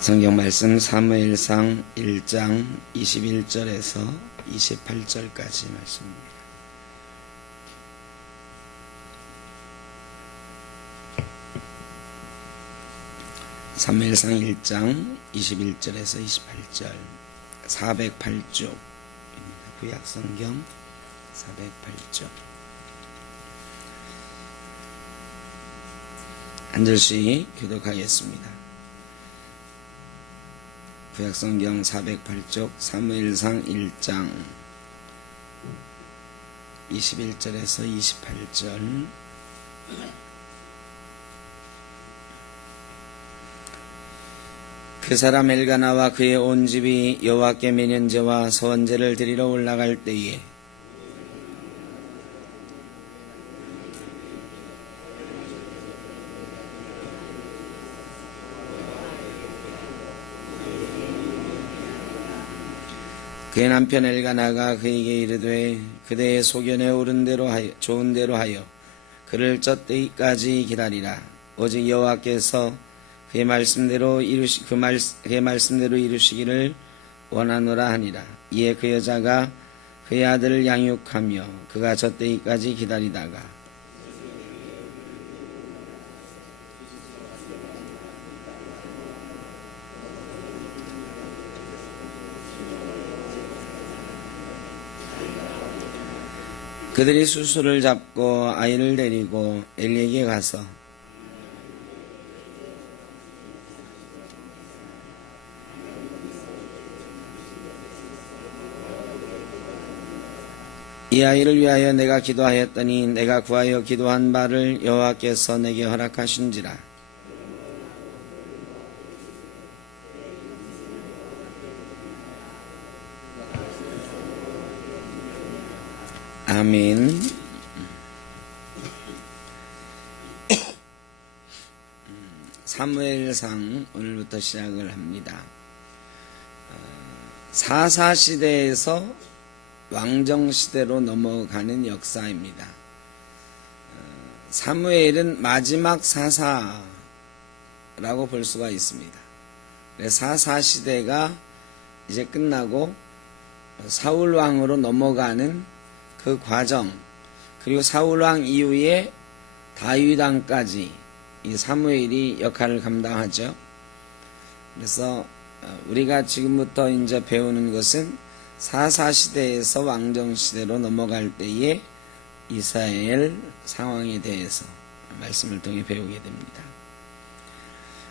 성경 말씀 사무엘상 1장 21절에서 28절까지 말씀입니다. 사무엘상 1장 21절에서 28절 408쪽입니다. 구약성경 408쪽 한 절씩 교독하겠습니다. 구약성경 408쪽 사무엘상 1장 21절에서 28절 그 사람 엘가나와 그의 온 집이 여호와께 매년제와 서원제를 드리러 올라갈 때에 그의 남편 엘가나가 그에게 이르되 그대의 소견에 옳은 대로 하여 좋은 대로 하여 그를 젖되기까지 기다리라. 오직 여호와께서 그의 말씀대로 이루시기를 원하노라 하니라. 이에 그 여자가 그의 아들을 양육하며 그가 젖되기까지 기다리다가 그들이 수수를 잡고 아이를 데리고 엘리에게 가서 이 아이를 위하여 내가 기도하였더니 내가 구하여 기도한 바를 여호와께서 내게 허락하신지라. 아멘. 사무엘상 오늘부터 시작을 합니다. 사사시대에서 왕정시대로 넘어가는 역사입니다. 사무엘은 마지막 사사라고 볼 수가 있습니다. 사사시대가 이제 끝나고 사울왕으로 넘어가는 그 과정, 그리고 사울왕 이후에 다윗왕까지 이 사무엘이 역할을 감당하죠. 그래서 우리가 지금부터 이제 배우는 것은 사사시대에서 왕정시대로 넘어갈 때의 이스라엘 상황에 대해서 말씀을 통해 배우게 됩니다.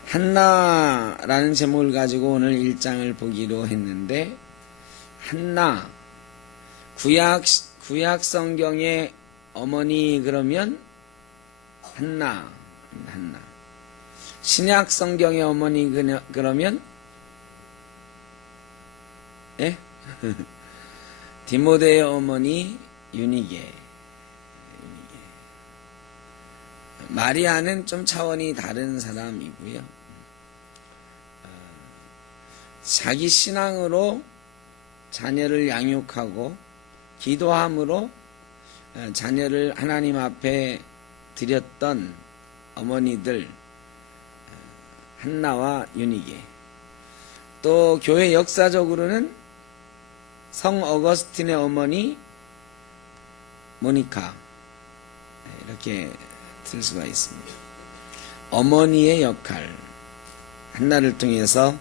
한나라는 제목을 가지고 오늘 1장을 보기로 했는데, 한나, 구약 성경의 어머니 그러면 한나. 신약 성경의 어머니 그러면 예? 디모데의 어머니 유니게. 마리아는 좀 차원이 다른 사람이고요. 자기 신앙으로 자녀를 양육하고 기도함으로 자녀를 하나님 앞에 드렸던 어머니들 한나와 유니게. 또 교회 역사적으로는 성 어거스틴의 어머니 모니카, 이렇게 들 수가 있습니다. 어머니의 역할, 한나를 통해서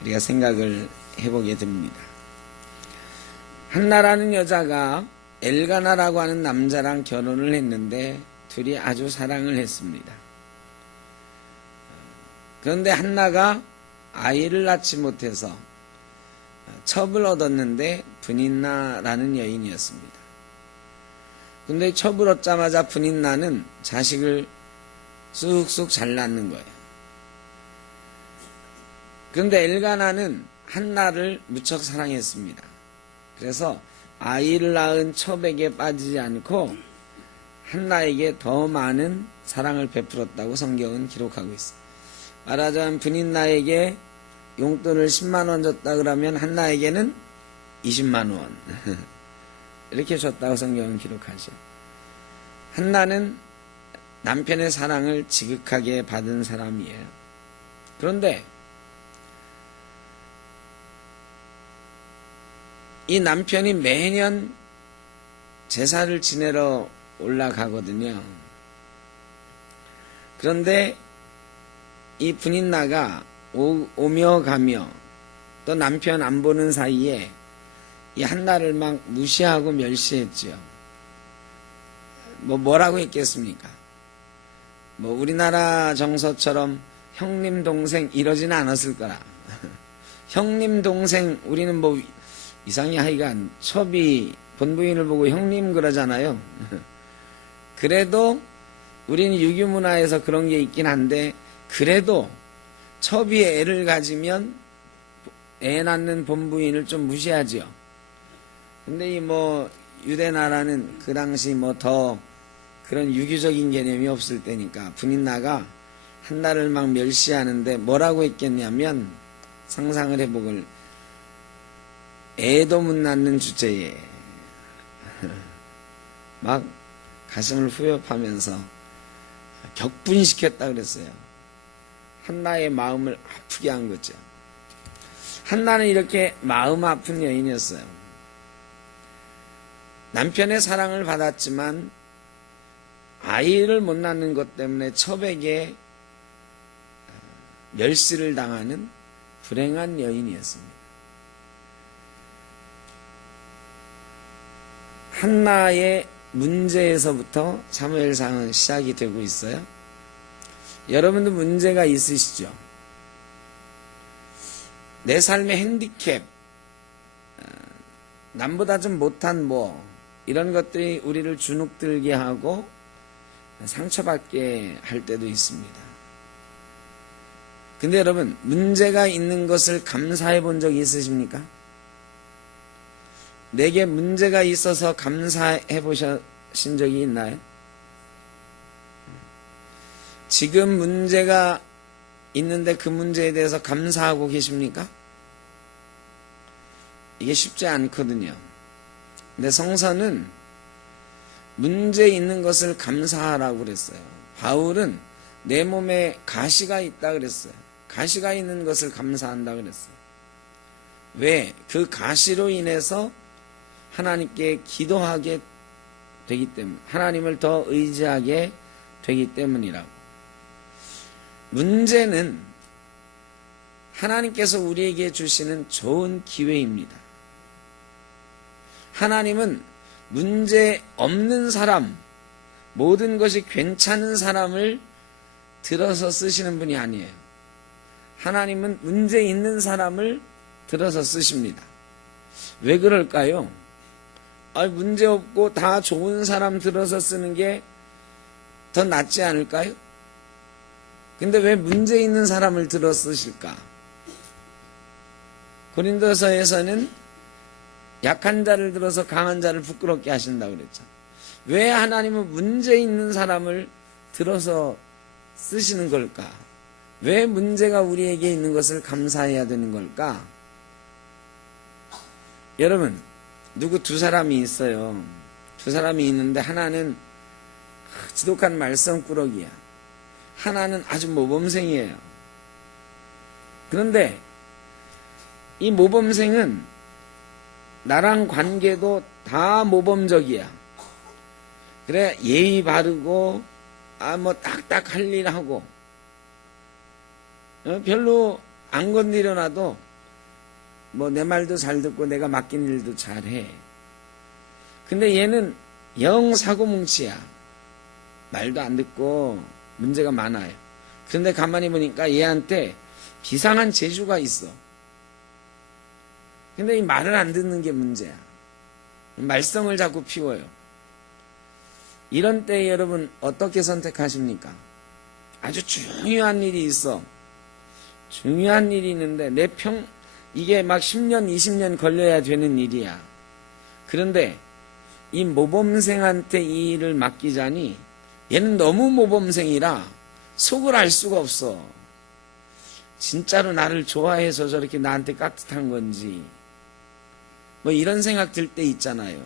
우리가 생각을 해보게 됩니다. 한나라는 여자가 엘가나라고 하는 남자랑 결혼을 했는데 둘이 아주 사랑을 했습니다. 그런데 한나가 아이를 낳지 못해서 첩을 얻었는데 브닌나라는 여인이었습니다. 근데 첩을 얻자마자 브닌나는 자식을 쑥쑥 잘 낳는 거예요. 그런데 엘가나는 한나를 무척 사랑했습니다. 그래서 아이를 낳은 첩에게 빠지지 않고 한나에게 더 많은 사랑을 베풀었다고 성경은 기록하고 있습니다. 말하자면 브닌나에게 용돈을 10만원 줬다 그러면 한나에게는 20만원 이렇게 줬다고 성경은 기록하죠. 한나는 남편의 사랑을 지극하게 받은 사람이에요. 그런데 이 남편이 매년 제사를 지내러 올라가거든요. 그런데 이 분인나가 오며 가며 또 남편 안 보는 사이에 이 한나를 막 무시하고 멸시했죠. 뭐라고 했겠습니까? 우리나라 정서처럼 형님 동생 이러지는 않았을 거라. 형님 동생 우리는 이상히 하여간 첩이 본부인을 보고 형님 그러잖아요. 그래도 우리는 유교문화에서 그런 게 있긴 한데 그래도 첩이 애를 가지면 애 낳는 본부인을 좀 무시하죠. 근데 유대 나라는 그 당시 더 그런 유교적인 개념이 없을 때니까 분인나가 한나를 막 멸시하는데 뭐라고 했겠냐면 상상을 해보길 애도 못 낳는 주제에 막 가슴을 후벼파면서 격분시켰다 그랬어요. 한나의 마음을 아프게 한 거죠. 한나는 이렇게 마음 아픈 여인이었어요. 남편의 사랑을 받았지만 아이를 못 낳는 것 때문에 첩에게 멸시를 당하는 불행한 여인이었습니다. 한나의 문제에서부터 사무엘상은 시작이 되고 있어요. 여러분도 문제가 있으시죠? 내 삶의 핸디캡, 남보다 좀 못한 이런 것들이 우리를 주눅들게 하고 상처받게 할 때도 있습니다. 근데 여러분, 문제가 있는 것을 감사해 본 적이 있으십니까? 내게 문제가 있어서 감사해 보신 적이 있나요? 지금 문제가 있는데 그 문제에 대해서 감사하고 계십니까? 이게 쉽지 않거든요. 근데 성서는 문제 있는 것을 감사하라고 그랬어요. 바울은 내 몸에 가시가 있다 그랬어요. 가시가 있는 것을 감사한다 그랬어요. 왜? 그 가시로 인해서 하나님께 기도하게 되기 때문에, 하나님을 더 의지하게 되기 때문이라고. 문제는 하나님께서 우리에게 주시는 좋은 기회입니다. 하나님은 문제 없는 사람, 모든 것이 괜찮은 사람을 들어서 쓰시는 분이 아니에요. 하나님은 문제 있는 사람을 들어서 쓰십니다. 왜 그럴까요? 문제 없고 다 좋은 사람 들어서 쓰는 게 더 낫지 않을까요? 근데 왜 문제 있는 사람을 들어 쓰실까? 고린도서에서는 약한 자를 들어서 강한 자를 부끄럽게 하신다고 그랬죠. 왜 하나님은 문제 있는 사람을 들어서 쓰시는 걸까? 왜 문제가 우리에게 있는 것을 감사해야 되는 걸까? 여러분, 누구 두 사람이 있어요. 두 사람이 있는데 하나는 지독한 말썽꾸러기야. 하나는 아주 모범생이에요. 그런데 이 모범생은 나랑 관계도 다 모범적이야. 그래, 예의 바르고 딱딱 할 일 하고 별로 안 건드려놔도 내 말도 잘 듣고 내가 맡긴 일도 잘해. 근데 얘는 영 사고뭉치야. 말도 안 듣고 문제가 많아요. 그런데 가만히 보니까 얘한테 비상한 재주가 있어. 근데 이 말을 안 듣는 게 문제야. 말썽을 자꾸 피워요. 이런 때에 여러분 어떻게 선택하십니까? 아주 중요한 일이 있어. 중요한 일이 있는데 이게 막 10년, 20년 걸려야 되는 일이야. 그런데 이 모범생한테 이 일을 맡기자니 얘는 너무 모범생이라 속을 알 수가 없어. 진짜로 나를 좋아해서 저렇게 나한테 깍듯한 건지 이런 생각 들 때 있잖아요.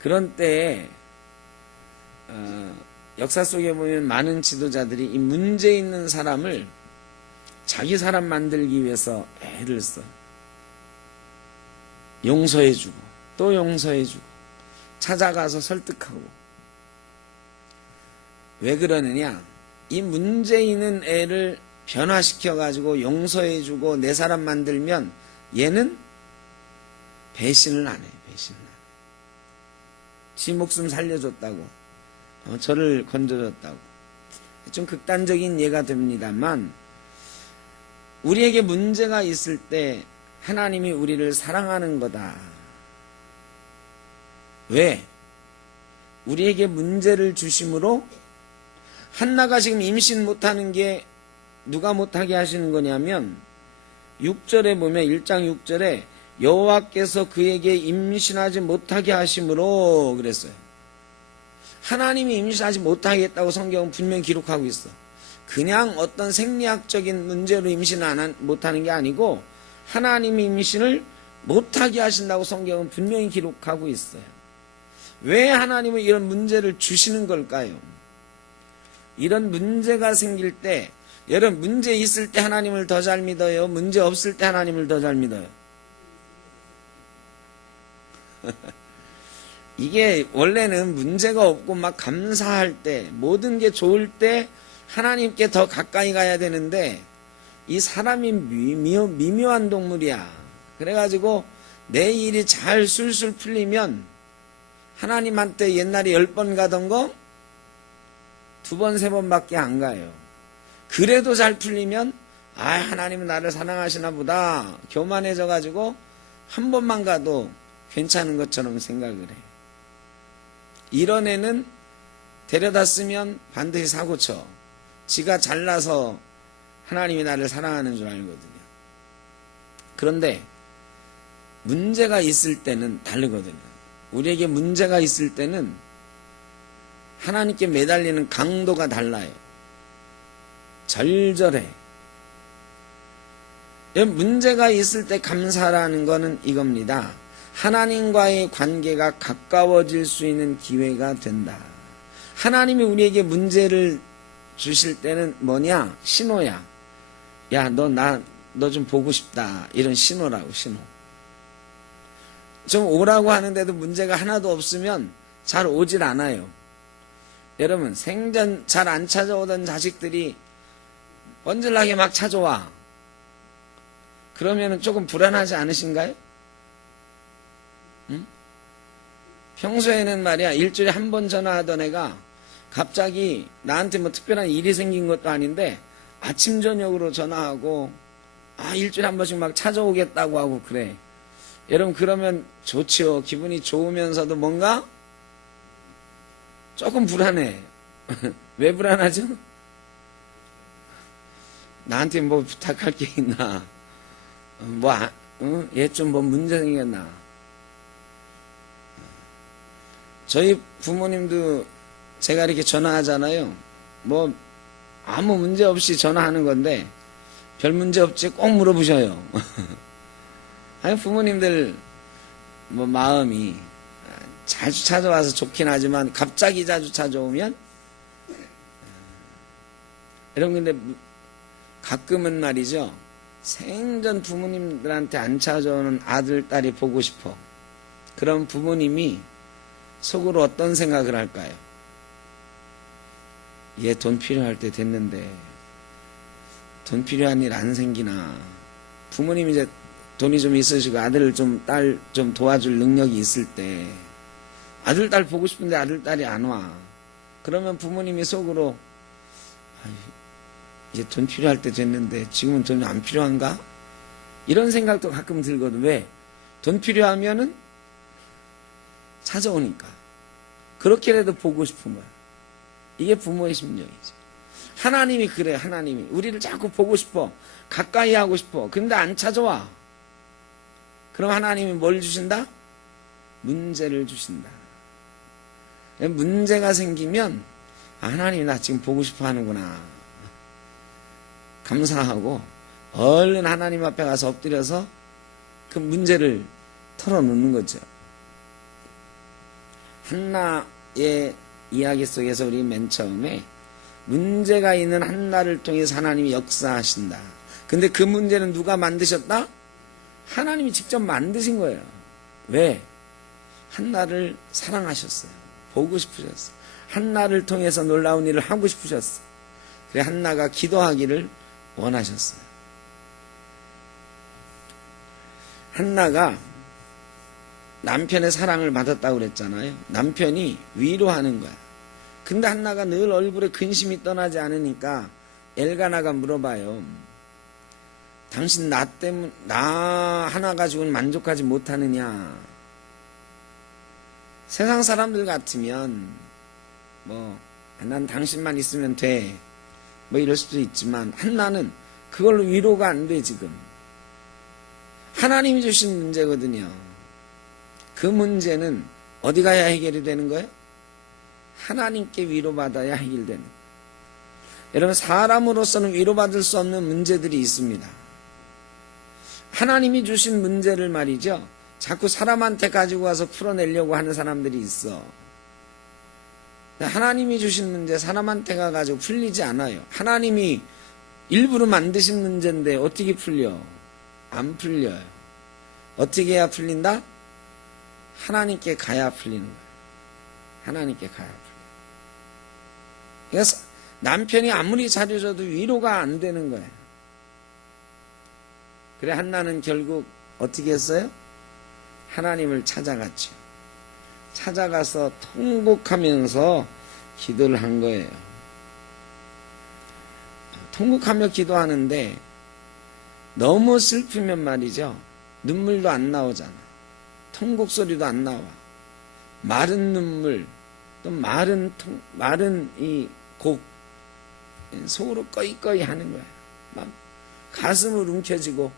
그런 때에 역사 속에 보면 많은 지도자들이 이 문제 있는 사람을 자기 사람 만들기 위해서 애를 써. 용서해주고 또 용서해주고 찾아가서 설득하고. 왜 그러느냐? 이 문제 있는 애를 변화시켜가지고 용서해주고 내 사람 만들면 얘는 배신을 안 해요. 배신을 안 해요. 지 목숨 살려줬다고, 저를 건져줬다고. 좀 극단적인 예가 됩니다만, 우리에게 문제가 있을 때 하나님이 우리를 사랑하는 거다. 왜? 우리에게 문제를 주심으로, 한나가 지금 임신 못하는 게 누가 못하게 하시는 거냐면 6절에 보면 1장 6절에 여호와께서 그에게 임신하지 못하게 하심으로 그랬어요. 하나님이 임신하지 못하게 했다고 성경은 분명히 기록하고 있어. 그냥 어떤 생리학적인 문제로 임신을 못하는 게 아니고 하나님이 임신을 못하게 하신다고 성경은 분명히 기록하고 있어요. 왜 하나님은 이런 문제를 주시는 걸까요? 이런 문제가 생길 때, 여러분 문제 있을 때 하나님을 더 잘 믿어요? 문제 없을 때 하나님을 더 잘 믿어요? 이게 원래는 문제가 없고 막 감사할 때, 모든 게 좋을 때 하나님께 더 가까이 가야 되는데, 이 사람이 미묘한 동물이야. 그래가지고 내 일이 잘 술술 풀리면 하나님한테 옛날에 10번 가던 거 2번, 3번밖에 안 가요. 그래도 잘 풀리면 하나님은 나를 사랑하시나 보다 교만해져가지고 한 번만 가도 괜찮은 것처럼 생각을 해. 이런 애는 데려다 쓰면 반드시 사고쳐. 지가 잘나서 하나님이 나를 사랑하는 줄 알거든요. 그런데 문제가 있을 때는 다르거든요. 우리에게 문제가 있을 때는 하나님께 매달리는 강도가 달라요. 절절해. 문제가 있을 때 감사라는 거는 이겁니다. 하나님과의 관계가 가까워질 수 있는 기회가 된다. 하나님이 우리에게 문제를 주실 때는 뭐냐? 신호야. 야, 너 좀 보고 싶다. 이런 신호라고, 신호. 좀 오라고 하는데도 문제가 하나도 없으면 잘 오질 않아요. 여러분, 생전 잘 안 찾아오던 자식들이 번질나게 막 찾아와. 그러면 조금 불안하지 않으신가요? 응? 평소에는 말이야, 일주일에 한 번 전화하던 애가 갑자기 나한테 뭐 특별한 일이 생긴 것도 아닌데 아침 저녁으로 전화하고 일주일에 한 번씩 막 찾아오겠다고 하고 그래. 여러분, 그러면 좋지요. 기분이 좋으면서도 뭔가 조금 불안해. 왜 불안하죠? 나한테 뭐 부탁할 게 있나? 얘 좀 뭐 문제 생겼나? 저희 부모님도 제가 이렇게 전화하잖아요. 뭐 아무 문제 없이 전화하는 건데 별 문제 없지 꼭 물어보셔요. 아니, 부모님들 뭐 마음이 자주 찾아와서 좋긴 하지만 갑자기 자주 찾아오면, 여러분, 근데 가끔은 말이죠, 생전 부모님들한테 안 찾아오는 아들, 딸이 보고 싶어. 그럼 부모님이 속으로 어떤 생각을 할까요? 얘 돈 필요할 때 됐는데 돈 필요한 일 안 생기나. 부모님이 이제 돈이 좀 있으시고 아들 좀 딸 좀 도와줄 능력이 있을 때 아들 딸 보고 싶은데 아들 딸이 안 와. 그러면 부모님이 속으로 이제 돈 필요할 때 됐는데 지금은 돈이 안 필요한가? 이런 생각도 가끔 들거든. 왜? 돈 필요하면은 찾아오니까. 그렇게라도 보고 싶은 거야. 이게 부모의 심정이지. 하나님이 그래. 하나님이 우리를 자꾸 보고 싶어. 가까이 하고 싶어. 근데 안 찾아와. 그럼 하나님이 뭘 주신다? 문제를 주신다. 문제가 생기면 하나님이 나 지금 보고 싶어 하는구나. 감사하고 얼른 하나님 앞에 가서 엎드려서 그 문제를 털어놓는 거죠. 한나의 이야기 속에서 우리 맨 처음에 문제가 있는 한나를 통해서 하나님이 역사하신다. 근데 그 문제는 누가 만드셨다? 하나님이 직접 만드신 거예요. 왜? 한나를 사랑하셨어요. 보고 싶으셨어요. 한나를 통해서 놀라운 일을 하고 싶으셨어요. 그래 한나가 기도하기를 원하셨어요. 한나가 남편의 사랑을 받았다고 그랬잖아요. 남편이 위로하는 거야. 근데 한나가 늘 얼굴에 근심이 떠나지 않으니까 엘가나가 물어봐요. 당신 나 하나 가지고는 만족하지 못하느냐? 세상 사람들 같으면 난 당신만 있으면 돼. 이럴 수도 있지만 한나는 그걸로 위로가 안 돼. 지금 하나님이 주신 문제거든요. 그 문제는 어디 가야 해결이 되는 거예요? 하나님께 위로받아야 해결되는 거예요. 여러분, 사람으로서는 위로받을 수 없는 문제들이 있습니다. 하나님이 주신 문제를 말이죠, 자꾸 사람한테 가지고 와서 풀어내려고 하는 사람들이 있어. 하나님이 주신 문제 사람한테 가가지고 풀리지 않아요. 하나님이 일부러 만드신 문제인데 어떻게 풀려? 안 풀려요. 어떻게 해야 풀린다? 하나님께 가야 풀리는 거예요. 하나님께 가야 풀려요. 그래서 남편이 아무리 잘해줘도 위로가 안 되는 거예요. 그래 한나는 결국 어떻게 했어요? 하나님을 찾아갔죠. 찾아가서 통곡하면서 기도를 한 거예요. 통곡하며 기도하는데 너무 슬프면 말이죠, 눈물도 안 나오잖아. 통곡 소리도 안 나와. 마른 눈물, 또 마른 이 곡, 속으로 꺼이꺼이 하는 거야. 막 가슴을 움켜쥐고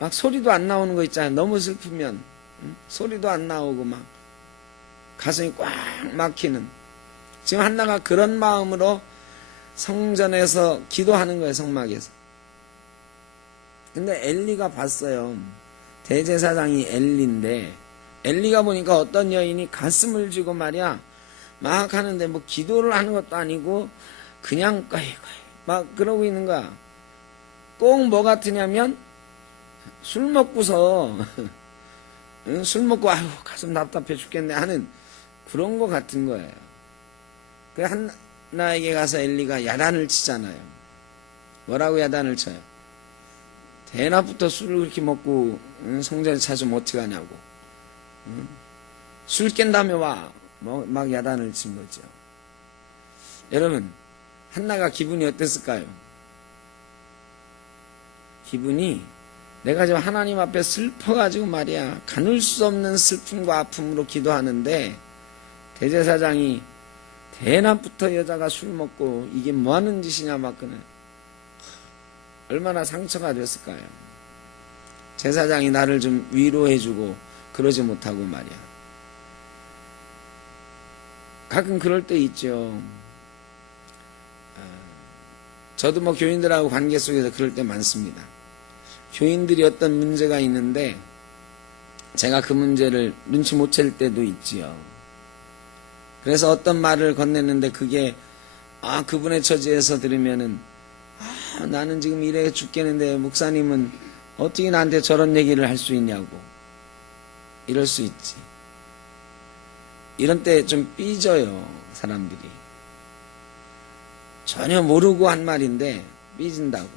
막 소리도 안 나오는 거 있잖아요. 너무 슬프면 소리도 안 나오고 막 가슴이 꽉 막히는. 지금 한나가 그런 마음으로 성전에서 기도하는 거예요. 성막에서. 근데 엘리가 봤어요. 대제사장이 엘리인데 엘리가 보니까 어떤 여인이 가슴을 쥐고 말이야 막 하는데 기도를 하는 것도 아니고 그냥 꺼이꺼이 막 그러고 있는 거야. 꼭 뭐 같으냐면 술 먹고서 술 먹고 아유 가슴 답답해 죽겠네 하는 그런 거 같은 거예요. 그 한나에게 가서 엘리가 야단을 치잖아요. 뭐라고 야단을 쳐요? 대낮부터 술을 그렇게 먹고 성전에 찾으면 어떡하냐고. 술 깬 다음에 와. 막 야단을 친 거죠. 여러분, 한나가 기분이 어땠을까요? 기분이 내가 지금 하나님 앞에 슬퍼가지고 말이야 가눌 수 없는 슬픔과 아픔으로 기도하는데 대제사장이 대낮부터 여자가 술 먹고 이게 뭐하는 짓이냐 막 그네. 얼마나 상처가 됐을까요? 제사장이 나를 좀 위로해주고 그러지 못하고 말이야. 가끔 그럴 때 있죠. 저도 교인들하고 관계 속에서 그럴 때 많습니다. 교인들이 어떤 문제가 있는데 제가 그 문제를 눈치 못 챌 때도 있지요. 그래서 어떤 말을 건넸는데 그게 그분의 처지에서 들으면은 나는 지금 이래 죽겠는데 목사님은 어떻게 나한테 저런 얘기를 할 수 있냐고 이럴 수 있지. 이런 때 좀 삐져요. 사람들이 전혀 모르고 한 말인데 삐진다고.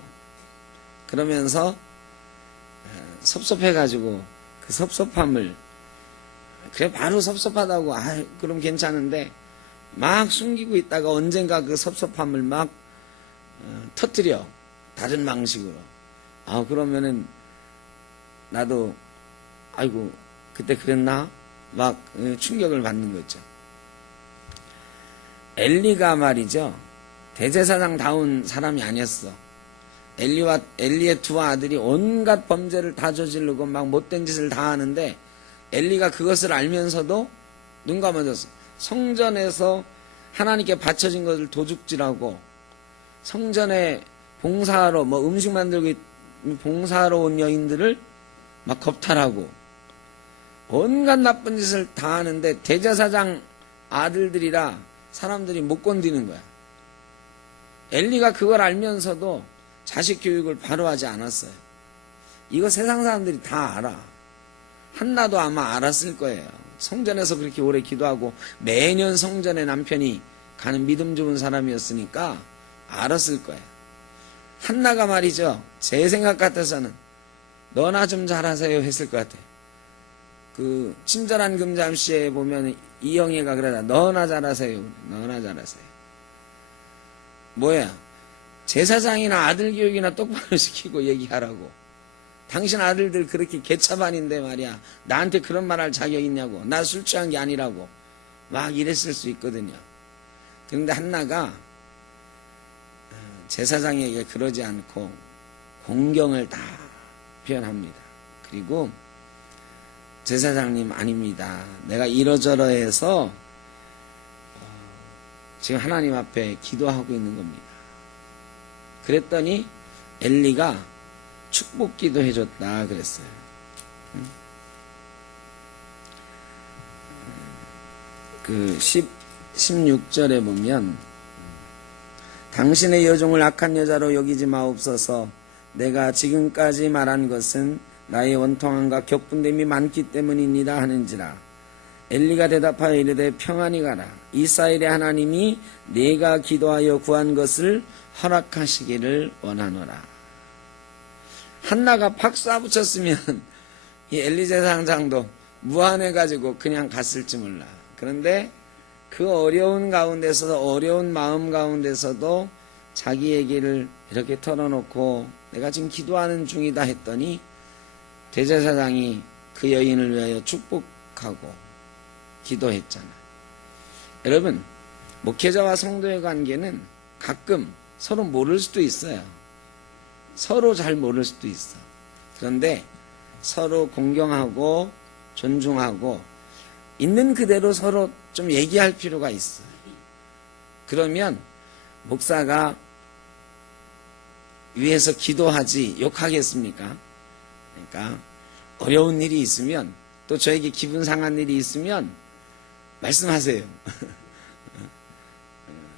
그러면서 섭섭해가지고 그 섭섭함을 그래 바로 섭섭하다고 그럼 괜찮은데 막 숨기고 있다가 언젠가 그 섭섭함을 막 터뜨려. 다른 방식으로. 그러면은 나도 아이고 그때 그랬나? 막 충격을 받는 거죠. 엘리가 말이죠, 대제사장다운 사람이 아니었어. 엘리의 두 아들이 온갖 범죄를 다 저지르고 막 못된 짓을 다 하는데 엘리가 그것을 알면서도 눈 감아줬어. 성전에서 하나님께 바쳐진 것을 도둑질하고 성전에 봉사하러 음식 만들고 봉사하러 온 여인들을 막 겁탈하고 온갖 나쁜 짓을 다 하는데 대제사장 아들들이라 사람들이 못 건드리는 거야. 엘리가 그걸 알면서도 자식 교육을 바로 하지 않았어요. 이거 세상 사람들이 다 알아. 한나도 아마 알았을 거예요. 성전에서 그렇게 오래 기도하고 매년 성전에 남편이 가는 믿음 좋은 사람이었으니까 알았을 거예요. 한나가 말이죠, 제 생각 같아서는 너나 좀 잘하세요 했을 것 같아요. 그 친절한 금잠시에 보면 이영애가 그러다 너나 잘하세요, 너나 잘하세요. 뭐야, 제사장이나 아들 교육이나 똑바로 시키고 얘기하라고. 당신 아들들 그렇게 개차반인데 말이야, 나한테 그런 말 할 자격 있냐고. 나 술 취한 게 아니라고 막 이랬을 수 있거든요. 그런데 한나가 제사장에게 그러지 않고 공경을 다 표현합니다. 그리고 제사장님, 아닙니다, 내가 이러저러해서 지금 하나님 앞에 기도하고 있는 겁니다. 그랬더니 엘리가 축복기도 해줬다 그랬어요. 그 16절에 보면 당신의 여종을 악한 여자로 여기지 마옵소서. 내가 지금까지 말한 것은 나의 원통함과 격분됨이 많기 때문입니다 하는지라. 엘리가 대답하여 이르되 평안히 가라. 이스라엘의 하나님이 내가 기도하여 구한 것을 허락하시기를 원하노라. 한나가 팍 쏴붙였으면 이 엘리 제사장도 무안해가지고 그냥 갔을지 몰라. 그런데 그 어려운 가운데서도, 어려운 마음 가운데서도 자기 얘기를 이렇게 털어놓고 내가 지금 기도하는 중이다 했더니 대제사장이 그 여인을 위하여 축복하고 기도했잖아. 여러분, 목회자와 성도의 관계는 가끔 서로 모를 수도 있어요. 서로 잘 모를 수도 있어. 그런데 서로 공경하고 존중하고 있는 그대로 서로 좀 얘기할 필요가 있어. 그러면 목사가 위에서 기도하지 욕하겠습니까? 그러니까 어려운 일이 있으면, 또 저에게 기분 상한 일이 있으면 말씀하세요.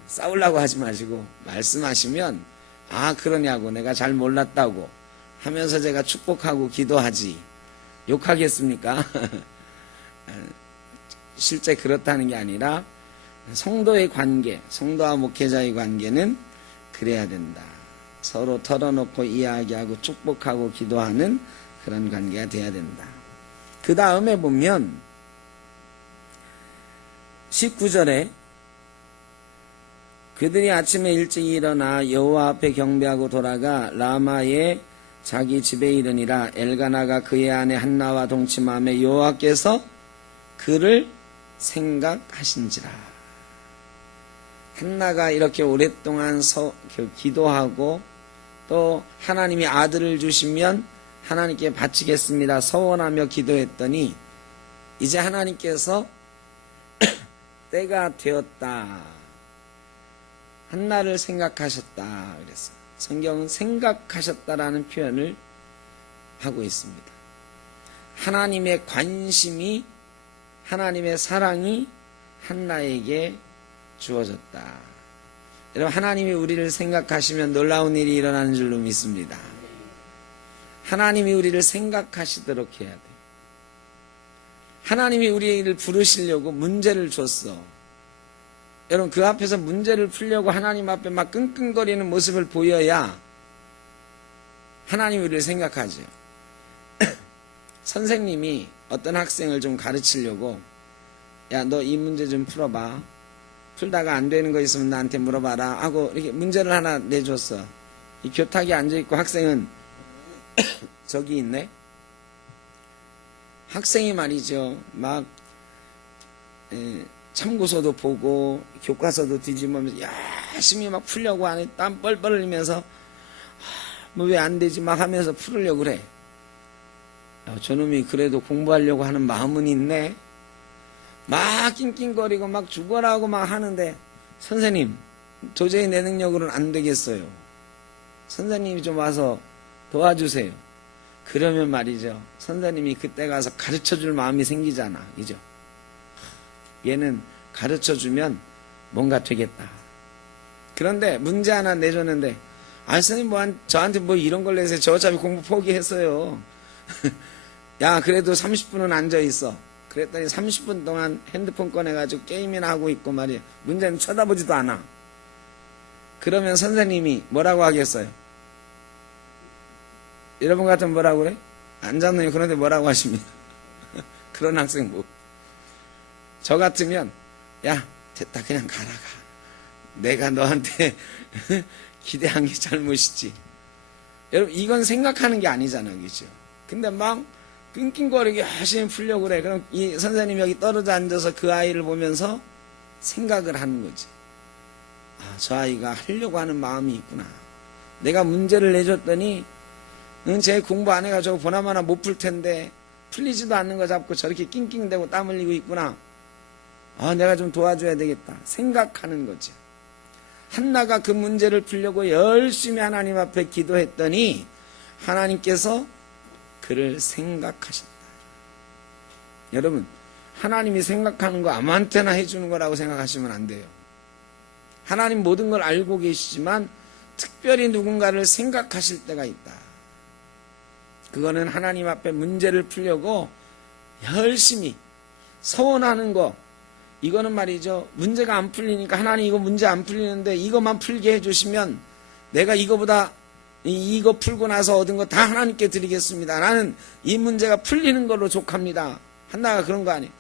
싸우려고 하지 마시고 말씀하시면, 아 그러냐고, 내가 잘 몰랐다고 하면서 제가 축복하고 기도하지 욕하겠습니까? 실제 그렇다는 게 아니라 성도의 관계, 성도와 목회자의 관계는 그래야 된다. 서로 털어놓고 이야기하고 축복하고 기도하는 그런 관계가 돼야 된다. 그 다음에 보면 19절에 그들이 아침에 일찍 일어나 여호와 앞에 경배하고 돌아가 라마의 자기 집에 이르니라. 엘가나가 그의 아내 한나와 동침하며 여호와께서 그를 생각하신지라. 한나가 이렇게 오랫동안 기도하고 또 하나님이 아들을 주시면 하나님께 바치겠습니다 서원하며 기도했더니 이제 하나님께서 때가 되었다, 한나를 생각하셨다 그랬어요. 성경은 생각하셨다라는 표현을 하고 있습니다. 하나님의 관심이, 하나님의 사랑이 한나에게 주어졌다. 여러분, 하나님이 우리를 생각하시면 놀라운 일이 일어나는 줄로 믿습니다. 하나님이 우리를 생각하시도록 해야 돼. 하나님이 우리를 부르시려고 문제를 줬어. 여러분, 그 앞에서 문제를 풀려고 하나님 앞에 막 끙끙거리는 모습을 보여야 하나님이 우리를 생각하죠. 선생님이 어떤 학생을 좀 가르치려고, 야, 너 이 문제 좀 풀어봐. 풀다가 안 되는 거 있으면 나한테 물어봐라 하고 이렇게 문제를 하나 내줬어. 이 교탁에 앉아있고 학생은 저기 있네. 학생이 말이죠, 막 참고서도 보고 교과서도 뒤집으면서 열심히 막 풀려고 하네. 땀 뻘뻘 흘리면서 뭐 왜 안 되지 막 하면서 풀으려고 그래. 야, 저놈이 그래도 공부하려고 하는 마음은 있네. 막 낑낑거리고 막 죽어라고 막 하는데, 선생님 도저히 내 능력으로는 안 되겠어요, 선생님이 좀 와서 도와주세요. 그러면 말이죠, 선생님이 그때 가서 가르쳐줄 마음이 생기잖아. 그죠? 얘는 가르쳐주면 뭔가 되겠다. 그런데 문제 하나 내줬는데, 아 선생님 저한테 뭐 이런 걸 내세요, 저 어차피 공부 포기했어요. 야, 그래도 30분은 앉아있어. 그랬더니 30분 동안 핸드폰 꺼내가지고 게임이나 하고 있고 말이야. 문제는 쳐다보지도 않아. 그러면 선생님이 뭐라고 하겠어요? 여러분 같으면 뭐라고 그래? 앉았네요. 그런데 뭐라고 하십니까? 그런 학생 뭐. 저 같으면, 야, 됐다. 그냥 가라, 가. 내가 너한테 기대한 게 잘못이지. 여러분, 이건 생각하는 게 아니잖아요. 그죠? 근데 막 낑낑거리게 열심히 풀려고 그래. 그럼 이 선생님이 여기 떨어져 앉아서 그 아이를 보면서 생각을 하는 거지. 아, 저 아이가 하려고 하는 마음이 있구나. 내가 문제를 내줬더니 쟤 공부 안 해가지고 보나마나 못 풀 텐데 풀리지도 않는 거 잡고 저렇게 낑낑대고 땀 흘리고 있구나. 아, 내가 좀 도와줘야 되겠다. 생각하는 거지. 한나가 그 문제를 풀려고 열심히 하나님 앞에 기도했더니 하나님께서 그를 생각하셨다. 여러분, 하나님이 생각하는 거 아무한테나 해주는 거라고 생각하시면 안 돼요. 하나님 모든 걸 알고 계시지만 특별히 누군가를 생각하실 때가 있다. 그거는 하나님 앞에 문제를 풀려고 열심히 서원하는 거. 이거는 말이죠. 문제가 안 풀리니까 하나님 이거 문제 안 풀리는데 이것만 풀게 해주시면 내가 이거보다 이거 풀고 나서 얻은 거 다 하나님께 드리겠습니다. 나는 이 문제가 풀리는 걸로 족합니다. 한나가 그런 거 아니에요.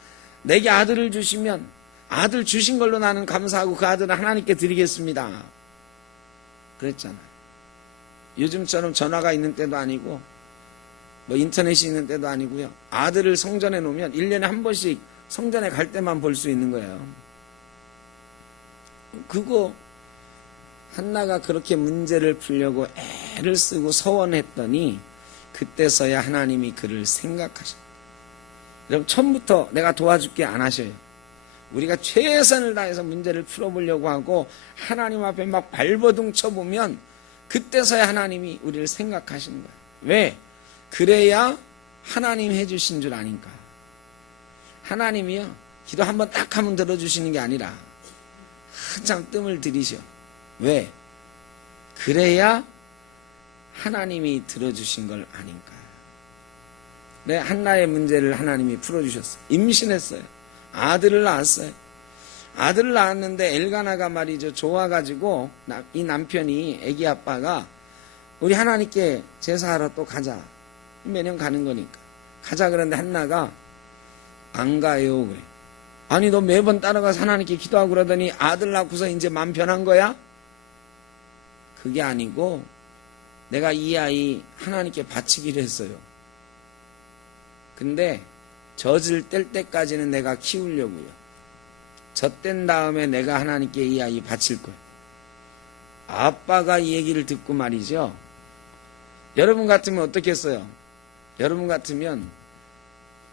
내게 아들을 주시면 아들 주신 걸로 나는 감사하고 그 아들은 하나님께 드리겠습니다. 그랬잖아요. 요즘처럼 전화가 있는 때도 아니고 뭐 인터넷이 있는 때도 아니고요. 아들을 성전에 놓으면 1년에 한 번씩 성전에 갈 때만 볼 수 있는 거예요. 그거 한나가 그렇게 문제를 풀려고 애를 쓰고 서원했더니 그때서야 하나님이 그를 생각하셨다. 여러분, 처음부터 내가 도와줄게 안 하셔요. 우리가 최선을 다해서 문제를 풀어보려고 하고 하나님 앞에 막 발버둥 쳐보면 그때서야 하나님이 우리를 생각하시는 거예요. 왜? 그래야 하나님 해주신 줄 아니까. 하나님이요, 기도 한번 딱 하면 들어주시는 게 아니라 한참 뜸을 들이셔. 왜? 그래야 하나님이 들어주신 걸 아닌가. 네, 한나의 문제를 하나님이 풀어주셨어요. 임신했어요. 아들을 낳았어요. 아들을 낳았는데 엘가나가 말이죠, 좋아가지고 이 남편이 애기 아빠가 우리 하나님께 제사하러 또 가자. 매년 가는 거니까 가자. 그런데 한나가 안 가요 그래. 아니 너 매번 따라가서 하나님께 기도하고 그러더니 아들 낳고서 이제 마음 변한 거야? 그게 아니고 내가 이 아이 하나님께 바치기로 했어요. 근데 젖을 뗄 때까지는 내가 키우려고요. 젖뗀 다음에 내가 하나님께 이 아이 바칠 거예요. 아빠가 이 얘기를 듣고 말이죠. 여러분 같으면 어떻게 했어요? 여러분 같으면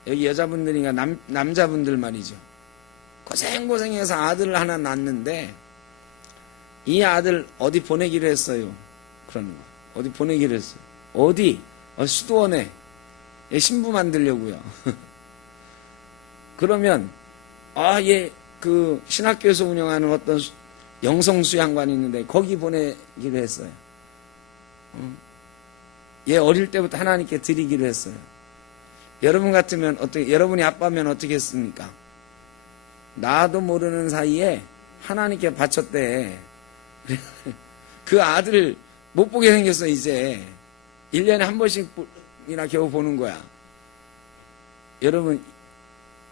여기 여자분들이나 남자분들 말이죠. 고생고생해서 아들을 하나 낳았는데 이 아들 어디 보내기로 했어요. 그러는 거. 어디 보내기로 했어요. 어디? 수도원에 신부 만들려고요. 그러면 얘 그 신학교에서 운영하는 어떤 영성수양관이 있는데 거기 보내기로 했어요. 얘 어릴 때부터 하나님께 드리기로 했어요. 여러분 같으면 어떻게, 여러분이 아빠면 어떻게 했습니까? 나도 모르는 사이에 하나님께 바쳤대. 그 아들을 못 보게 생겼어. 이제 1년에 한 번씩이나 겨우 보는 거야. 여러분,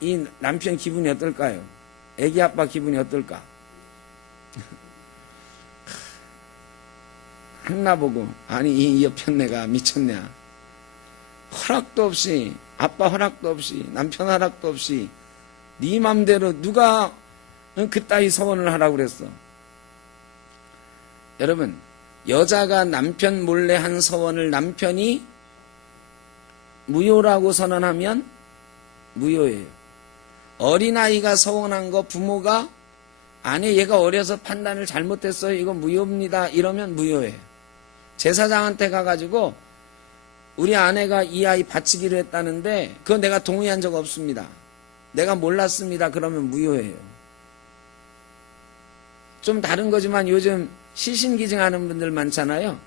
이 남편 기분이 어떨까요? 애기 아빠 기분이 어떨까? 한나 보고 아니 이 여편네가 미쳤냐. 허락도 없이, 아빠 허락도 없이, 남편 허락도 없이 네 맘대로 누가 그따위 서원을 하라고 그랬어. 여러분, 여자가 남편 몰래 한 서원을 남편이 무효라고 선언하면 무효예요. 어린아이가 서원한 거 부모가 아니 얘가 어려서 판단을 잘못했어요, 이건 무효입니다, 이러면 무효예요. 제사장한테 가가지고 우리 아내가 이 아이 바치기로 했다는데 그건 내가 동의한 적 없습니다, 내가 몰랐습니다, 그러면 무효예요. 좀 다른 거지만 요즘 시신기증하는 분들 많잖아요.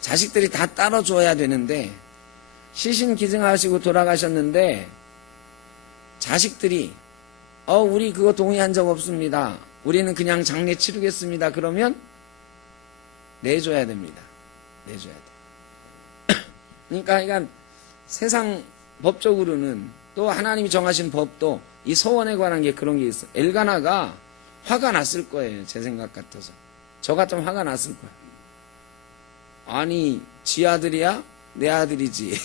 자식들이 다 따라줘야 되는데 시신기증하시고 돌아가셨는데 자식들이 우리 그거 동의한 적 없습니다. 우리는 그냥 장례 치르겠습니다. 그러면 내줘야 됩니다. 내줘야 돼. 그러니까 세상 법적으로는 또 하나님이 정하신 법도 이 서원에 관한 게 그런 게 있어. 엘가나가 화가 났을 거예요. 제 생각 같아서. 저 같으면 화가 났을 거야. 아니 지 아들이야? 내 아들이지.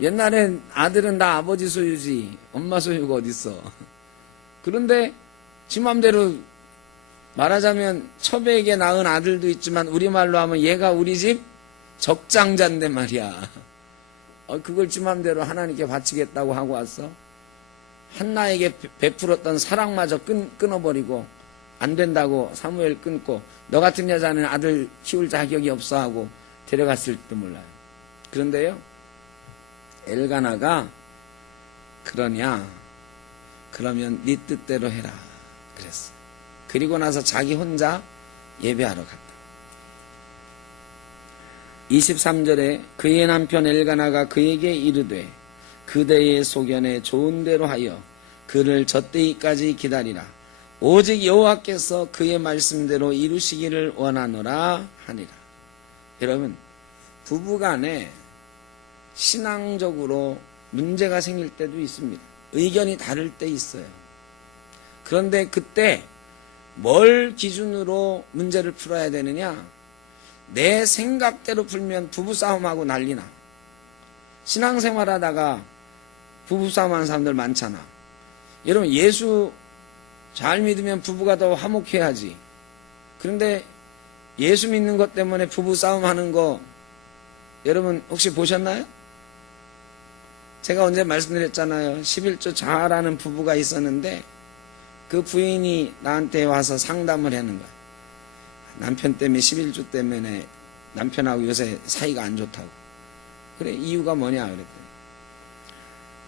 옛날엔 아들은 다 아버지 소유지 엄마 소유가 어딨어. 그런데 지 맘대로 말하자면 첩에게 낳은 아들도 있지만 우리말로 하면 얘가 우리 집 적장자인데 말이야. 그걸 지 맘대로 하나님께 바치겠다고 하고 왔어. 한나에게 베풀었던 사랑마저 끊어버리고 안 된다고 사무엘 끊고 너 같은 여자는 아들 키울 자격이 없어 하고 데려갔을지도 몰라요. 그런데요 엘가나가 그러냐 그러면 네 뜻대로 해라 그랬어. 그리고 나서 자기 혼자 예배하러 갔다. 23절에 그의 남편 엘가나가 그에게 이르되 그대의 소견에 좋은 대로 하여 그를 젖되기까지 기다리라. 오직 여호와께서 그의 말씀대로 이루시기를 원하노라 하니라. 여러분 부부간에 신앙적으로 문제가 생길 때도 있습니다. 의견이 다를 때 있어요. 그런데 그때 뭘 기준으로 문제를 풀어야 되느냐? 내 생각대로 풀면 부부싸움하고 난리나. 신앙생활하다가 부부싸움하는 사람들 많잖아. 여러분 예수 잘 믿으면 부부가 더 화목해야지. 그런데 예수 믿는 것 때문에 부부싸움하는 거 여러분 혹시 보셨나요? 제가 언제 말씀드렸잖아요. 11조 잘하는 부부가 있었는데 그 부인이 나한테 와서 상담을 하는 거야. 남편 때문에 11조 때문에 남편하고 요새 사이가 안 좋다고. 그래 이유가 뭐냐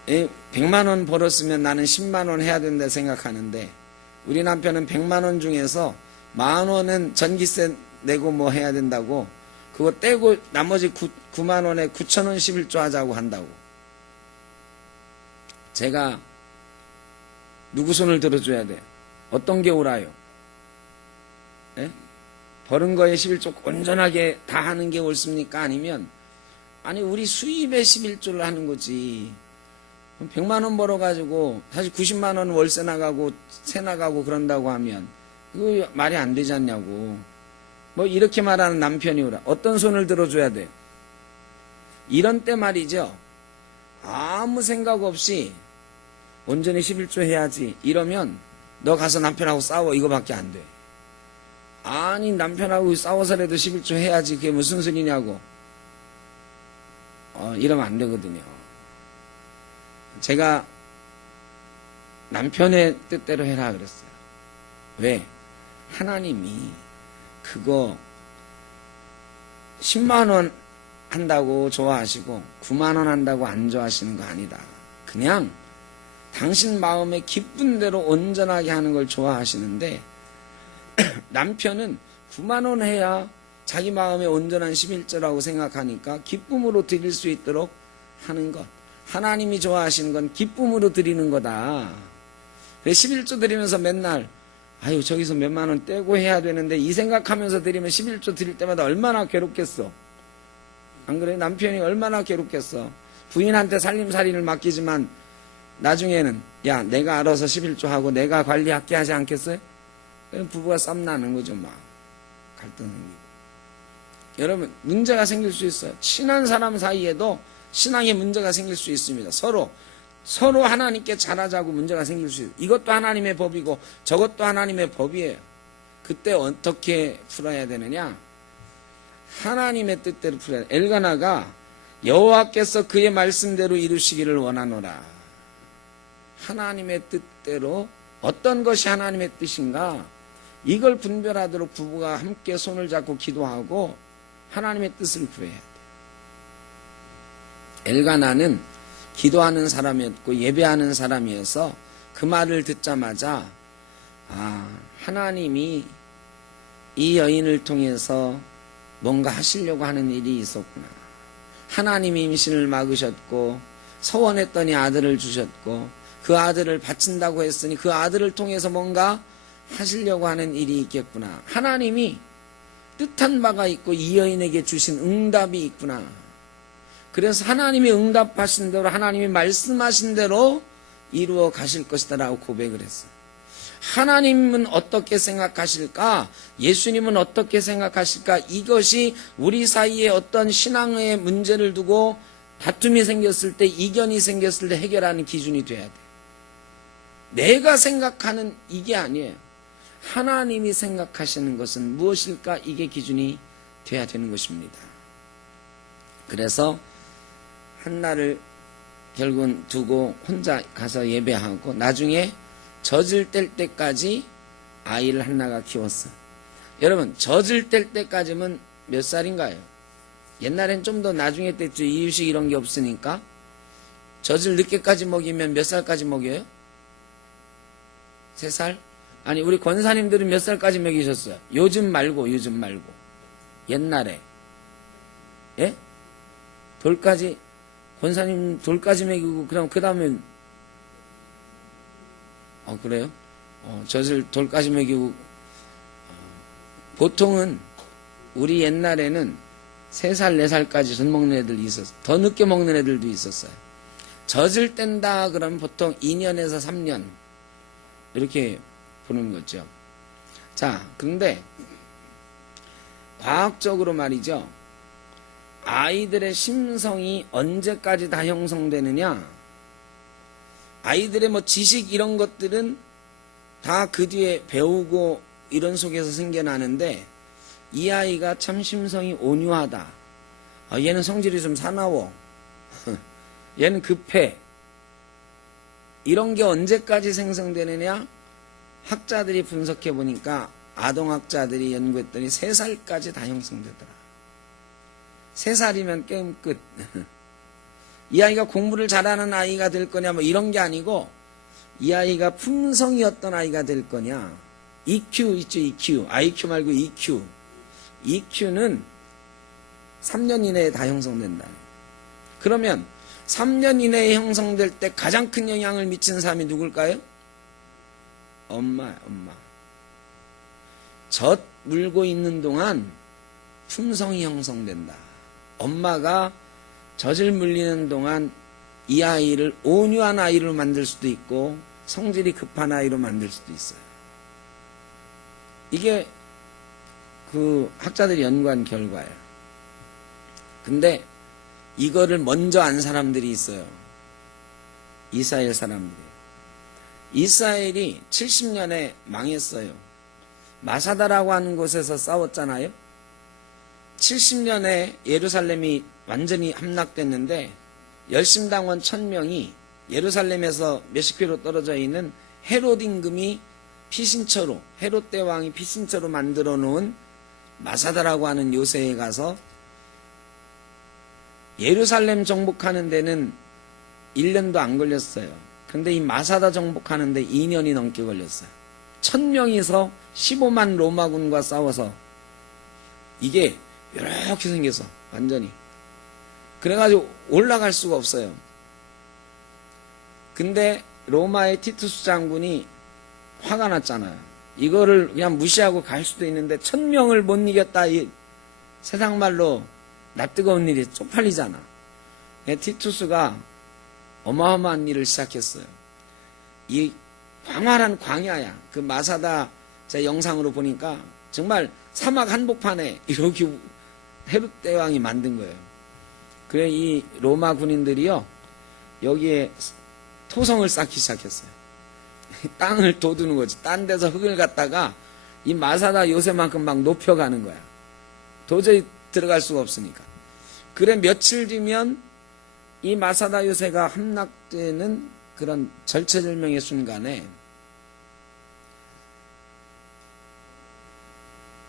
그랬더니 100만 원 벌었으면 나는 10만 원 해야 된다 생각하는데 우리 남편은 100만 원 중에서 10,000 원은 전기세 내고 뭐 해야 된다고 그거 떼고 나머지 9만 원에 9,000원 11조 하자고 한다고. 제가 누구 손을 들어줘야 돼? 어떤 게 옳아요? 네? 버는 거에 11조 온전하게 다 하는 게 옳습니까? 아니면 아니 우리 수입에 11조를 하는 거지. 100만 원 벌어가지고 사실 90만 원 월세 나가고 세 나가고 그런다고 하면 이거 말이 안 되지 않냐고. 뭐 이렇게 말하는 남편이 오라. 어떤 손을 들어줘야 돼요? 이런 때 말이죠. 아무 생각 없이 온전히 11조 해야지. 이러면 너 가서 남편하고 싸워. 이거밖에 안 돼. 아니 남편하고 싸워서라도 11조 해야지. 그게 무슨 소리냐고. 이러면 안 되거든요. 제가 남편의 뜻대로 해라 그랬어요. 왜? 하나님이 그거 10만 원 한다고 좋아하시고 9만 원 한다고 안 좋아하시는 거 아니다. 그냥 당신 마음에 기쁜 대로 온전하게 하는 걸 좋아하시는데 남편은 9만 원 해야 자기 마음에 온전한 11조라고 생각하니까 기쁨으로 드릴 수 있도록 하는 것. 하나님이 좋아하시는 건 기쁨으로 드리는 거다. 11조 드리면서 맨날 아유 저기서 몇만 원 떼고 해야 되는데 이 생각하면서 드리면 11조 드릴 때마다 얼마나 괴롭겠어. 안 그래? 남편이 얼마나 괴롭겠어. 부인한테 살림살이를 맡기지만 나중에는 야 내가 알아서 11조 하고 내가 관리할게 하지 않겠어요? 부부가 싸움 나는 거죠. 막 갈등 생기고. 여러분 문제가 생길 수 있어요. 친한 사람 사이에도 신앙에 문제가 생길 수 있습니다. 서로 하나님께 잘하자고 문제가 생길 수 있어요. 이것도 하나님의 법이고 저것도 하나님의 법이에요. 그때 어떻게 풀어야 되느냐? 하나님의 뜻대로 풀어야 돼요. 엘가나가 여호와께서 그의 말씀대로 이루시기를 원하노라. 하나님의 뜻대로 어떤 것이 하나님의 뜻인가? 이걸 분별하도록 부부가 함께 손을 잡고 기도하고 하나님의 뜻을 구해야 돼요. 엘가나는 기도하는 사람이었고 예배하는 사람이어서 그 말을 듣자마자 하나님이 이 여인을 통해서 뭔가 하시려고 하는 일이 있었구나. 하나님이 임신을 막으셨고 서원했더니 아들을 주셨고 그 아들을 바친다고 했으니 그 아들을 통해서 뭔가 하시려고 하는 일이 있겠구나. 하나님이 뜻한 바가 있고 이 여인에게 주신 응답이 있구나. 그래서 하나님이 응답하신 대로 하나님이 말씀하신 대로 이루어 가실 것이다 라고 고백을 했어요. 하나님은 어떻게 생각하실까? 예수님은 어떻게 생각하실까? 이것이 우리 사이에 어떤 신앙의 문제를 두고 다툼이 생겼을 때, 이견이 생겼을 때 해결하는 기준이 돼야 돼. 내가 생각하는 이게 아니에요. 하나님이 생각하시는 것은 무엇일까? 이게 기준이 돼야 되는 것입니다. 그래서 한나를 결국은 두고 혼자 가서 예배하고 나중에 젖을 뗄 때까지 아이를 한나가 키웠어. 여러분, 젖을 뗄 때까지면 몇 살인가요? 옛날엔 좀 더 나중에 뗐죠. 이유식 이런 게 없으니까. 젖을 늦게까지 먹이면 몇 살까지 먹여요? 3살? 아니, 우리 권사님들은 몇 살까지 먹이셨어요? 요즘 말고. 옛날에. 예? 돌까지, 권사님 돌까지 먹이고, 그럼 그 다음엔, 그래요? 젖을 돌까지 먹이고, 보통은, 우리 옛날에는 3살, 4살까지 젖 먹는 애들이 있었어요. 더 늦게 먹는 애들도 있었어요. 젖을 뗀다 그러면 보통 2년에서 3년, 이렇게 보는 거죠. 자, 그런데, 과학적으로 말이죠. 아이들의 심성이 언제까지 다 형성되느냐? 아이들의 지식 이런 것들은 다 그 뒤에 배우고 이런 속에서 생겨나는데 이 아이가 참 심성이 온유하다. 얘는 성질이 좀 사나워. 얘는 급해. 이런 게 언제까지 생성되느냐? 학자들이 분석해 보니까 아동학자들이 연구했더니 3살까지 다 형성되더라. 3살이면 게임 끝. 이 아이가 공부를 잘하는 아이가 될 거냐 이런 게 아니고 이 아이가 품성이 어떤 아이가 될 거냐. EQ 있죠, EQ. IQ 말고 EQ. EQ는 3년 이내에 다 형성된다. 그러면 3년 이내에 형성될 때 가장 큰 영향을 미치는 사람이 누굴까요? 엄마. 젖 물고 있는 동안 품성이 형성된다. 엄마가 젖을 물리는 동안 이 아이를 온유한 아이로 만들 수도 있고 성질이 급한 아이로 만들 수도 있어요. 이게 그 학자들이 연구한 결과예요. 근데 이거를 먼저 안 사람들이 있어요. 이스라엘 사람들이. 이스라엘이 70년에 망했어요. 마사다라고 하는 곳에서 싸웠잖아요. 70년에 예루살렘이 완전히 함락됐는데 열심당원 1000명이 예루살렘에서 몇십 킬로 떨어져 있는 헤롯 임금이 피신처로, 헤롯 대왕이 피신처로 만들어 놓은 마사다라고 하는 요새에 가서 예루살렘 정복하는 데는 1년도 안 걸렸어요. 근데 이 마사다 정복하는 데 2년이 넘게 걸렸어요. 1000명이서 15만 로마군과 싸워서 이게 이렇게 생겨서 완전히 그래가지고 올라갈 수가 없어요. 근데 로마의 티투스 장군이 화가 났잖아요. 이거를 그냥 무시하고 갈 수도 있는데 1000명을 못 이겼다. 이 세상 말로 낯뜨거운 일이 쪽팔리잖아. 티투스가 어마어마한 일을 시작했어요. 이 광활한 광야야. 그 마사다 제 영상으로 보니까 정말 사막 한복판에 이렇게 헤롯 대왕이 만든 거예요. 그래 이 로마 군인들이요 여기에 토성을 쌓기 시작했어요. 땅을 돋우는 거지. 딴 데서 흙을 갖다가 이 마사다 요새만큼 막 높여가는 거야. 도저히 들어갈 수가 없으니까. 그래 며칠 뒤면 이 마사다 요새가 함락되는 그런 절체절명의 순간에